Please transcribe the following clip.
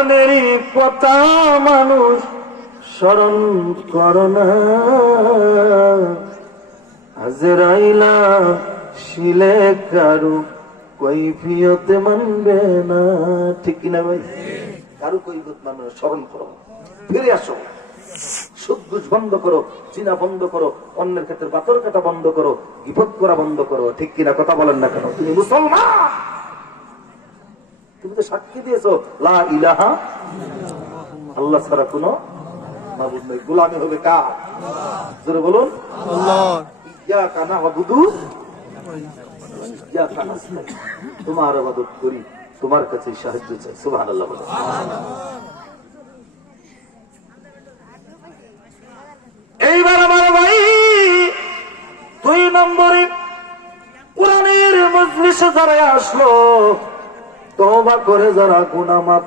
মরণেরই কথা মানুষ স্মরণ করো না, আজরাইলা শিলে কারু কৈফিয়তে মানবে না। ঠিক কিনা ভাই? কারু কৈফিয়ত মানবে না, স্মরণ করো, ফিরে আসো, সুদ ঘুষ বন্ধ করো, জিনা বন্ধ করো, অন্যের ক্ষেত্রে বাতর কাটা বন্ধ করো, বিপদ করা বন্ধ করো। ঠিক কিনা? কথা বলেন না কেন? তুমি মুসলমান, তুমি তো সাক্ষী দিয়েছো লা ইলাহা আল্লাহ ছাড়া কোনো মাবুদ নেই। গোলামি হবে কার? জোরে বলুন আল্লাহ। ইয়াকা না'বুদু ইয়াকা নাস্তাইন, তোমার ইবাদত করি, তোমার কাছে সাহায্য চাই। সুবহানাল্লাহ বলো। এইবার আমার ভাই 2 নম্বরে কোরআনের মজলিসে যারা আসলো, তওবা করে যারা গুনাহ মাফ